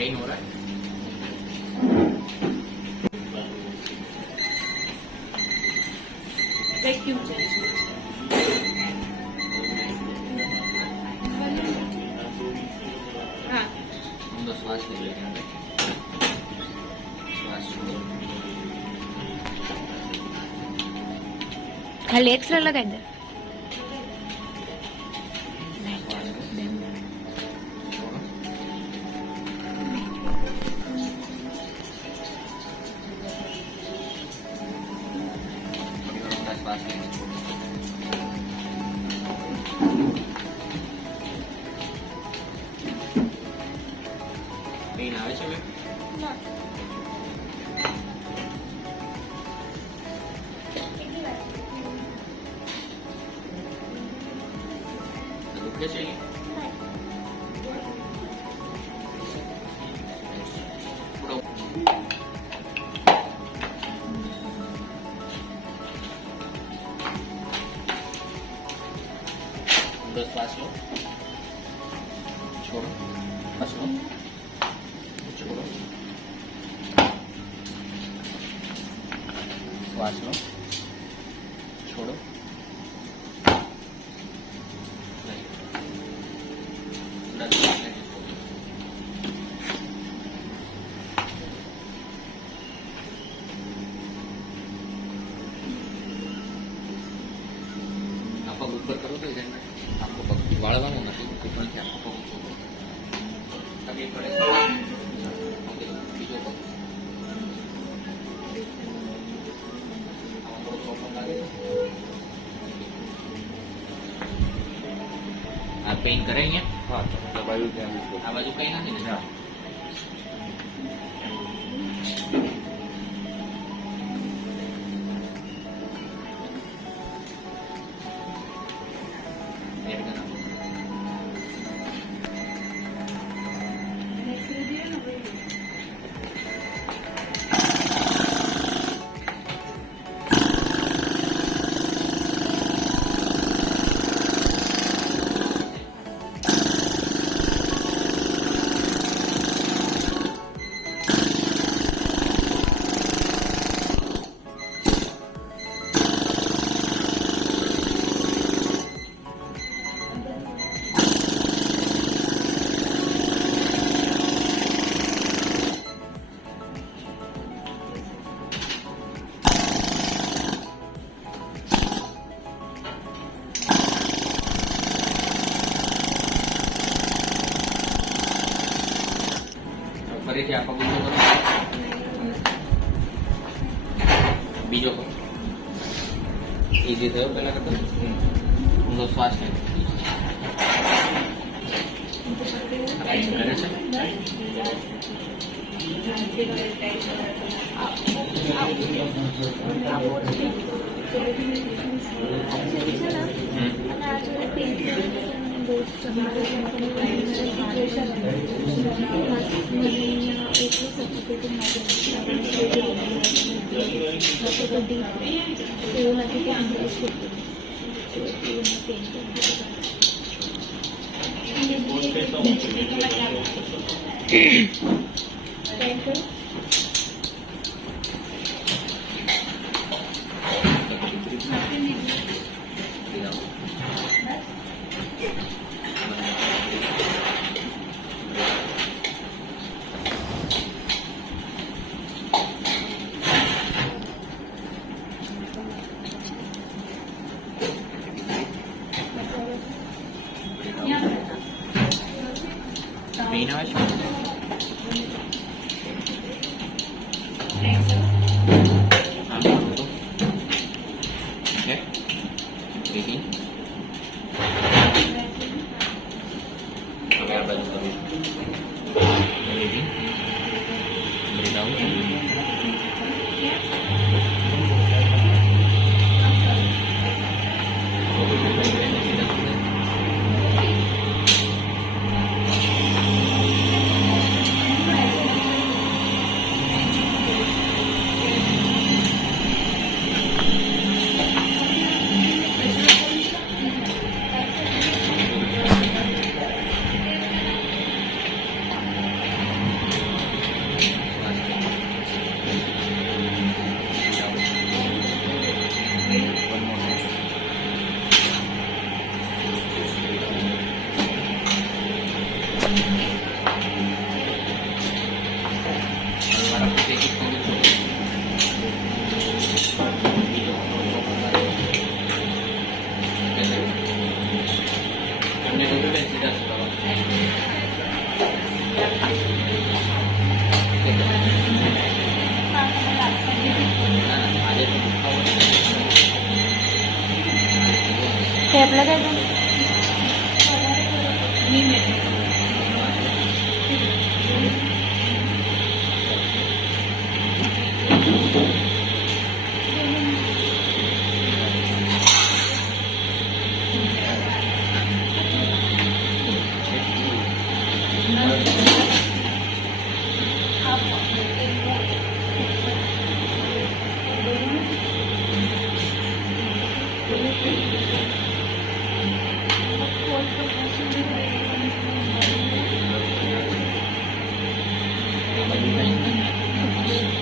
पेन हो रहा है? वैक्यूम चेंज हाँ उनको श्वास ले लेते हैं। श्वास छोड़ो। खाली एक्सरे लगाई दे श्वास लेंगे। पेन આવે છે બેન? દુખે છે? ઊંડો શ્વાસ લો, છોડો, શ્વાસ લો, છોડો, શ્વાસ લો, છોડો, ઊંડા શ્વાસ લેके छोड़ो। આ પગ ઉપર કરો તો જાય આખો પગ વાળવાનો નથી, ઉપરથી આખો પગ ઊંચો કરો. તકલીફ પડે છે? ઓકે, બીજો પગ. આમાં થોડો પ્રોબ્લેમ લાગે છે? આ પેઇન કરે અહીંયા? હા, દબાયું ત્યાં મૂકો. આ બાજુ કઈ નથી ને? ના. એડ કરા. ફરીથી આ પગ ઊંચો કરો. બીજો પગ ઈઝી થયો પહેલા કરતા? ઊંડો શ્વાસ લે. કરે છે? પેઇન આવે છે? આમ કરો તો. Okay, breathing. હવે આ બાજુ કરો. Breathing, breathe out.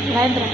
Lembra?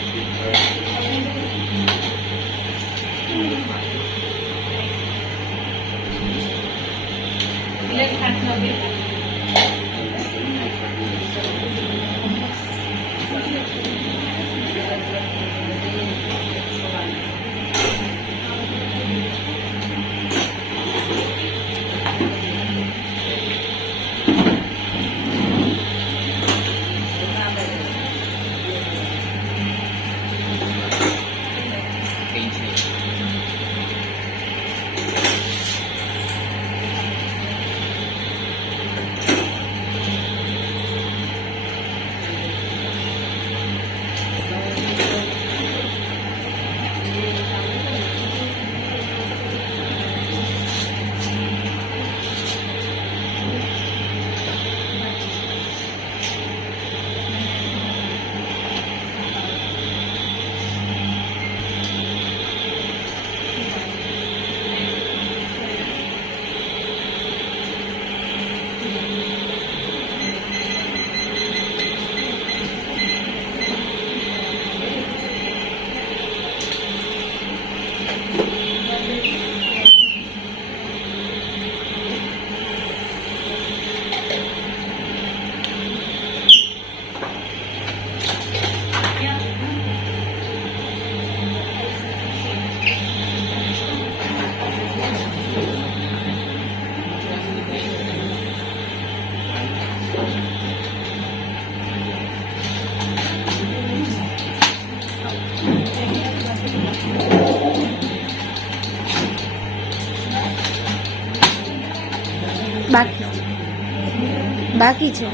બાકી છે.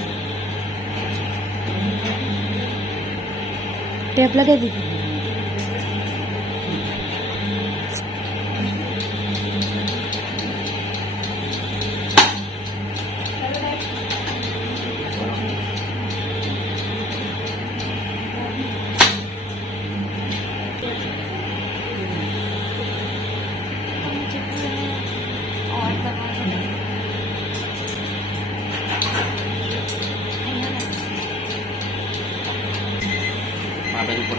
ટેપ લગાવી દીધી. આ બાજુ પર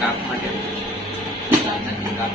કાપ માટે કાપ